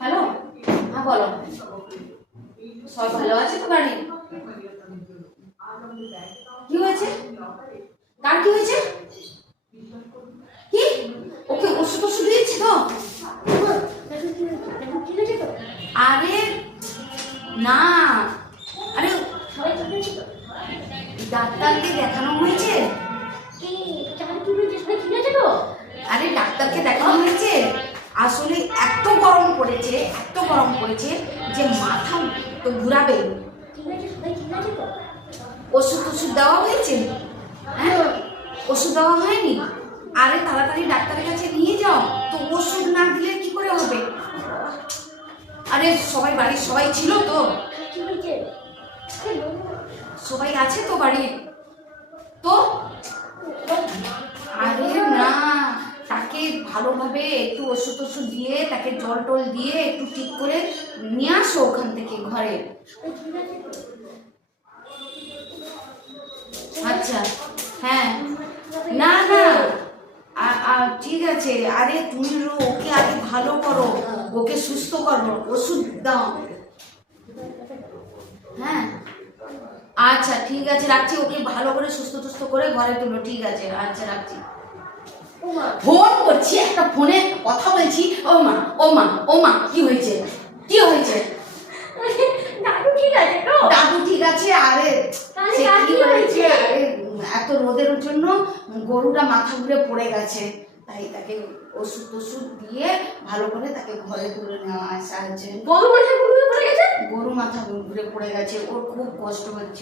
Hello, হ্যাঁ বলো। সবাই ভালো আছে তো বাড়ি? কি হয়েছে? কার কি হয়েছে? কি ওকে ওষুধ ওষুধ দিয়েছি তো? আরে না, আরে ডাক্তারকে দেখানো হয়েছে। আরে ডাক্তারকে দেখানো হয়েছে, আসলে এত গরম পড়েছে, এত গরম পড়েছে যে মাথা তো ঘুরাবে। ওষুধ ওষুধ দেওয়া হয়েছে? হ্যাঁ, ওষুধ দেওয়া হয়নি? আরে তাড়াতাড়ি ডাক্তারের কাছে নিয়ে যাও তো, ওষুধ না দিলে কি করে হবে? আরে সবাই বাড়ির সবাই ছিল তো? সবাই আছে তো বাড়ির? তো আরে না, তাকে ভালোভাবে একটু ওষুধ ওষুধ দিয়ে, তাকে জল টল দিয়ে একটু ঠিক করে নিয়ে আসো ওখান থেকে ঘরে। আচ্ছা, হ্যাঁ, না না, ঠিক আছে। আরে তুমি ওকে আগে ভালো করো, ওকে সুস্থ করো, ওষুধ দাও। হ্যাঁ, আচ্ছা ঠিক আছে, রাখছি। ওকে ভালো করে সুস্থ টুস্থ করে ঘরে তুলো, ঠিক আছে? আচ্ছা রাখছি। ফোন করছি, একটা ফোনে কথা বলছি। ও মা, ও মা, ও মা, কি হয়েছে? কি হয়েছে? দাদু ঠিক আছে তো? দাদু ঠিক আছে। আরে সে কি হয়েছে? আরে এত রোদের জন্য গরুটা মাথা ঘুরে পড়ে গেছে, তাই তাকে ওষুধ টষুধ দিয়ে ভালো করে তাকে ঘরে তুলে নেওয়া আসা হয়েছে। গরু মাথা ঘুরে পড়ে গেছে? গরু মাথা ঘুরে পড়ে গেছে, ওর খুব কষ্ট হচ্ছে।